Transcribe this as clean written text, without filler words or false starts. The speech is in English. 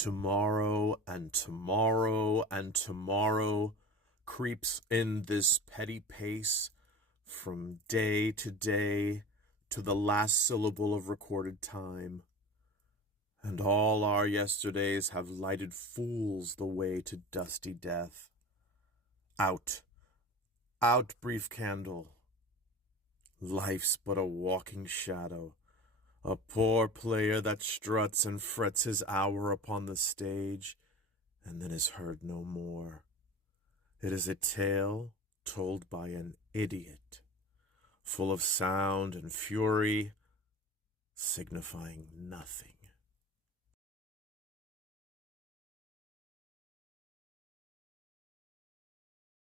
Tomorrow and tomorrow and tomorrow creeps in this petty pace from day to the last syllable of recorded time. And all our yesterdays have lighted fools the way to dusty death. Out, out, brief candle. Life's but a walking shadow, a poor player that struts and frets his hour upon the stage, and then is heard no more. It is a tale told by an idiot, full of sound and fury, signifying nothing.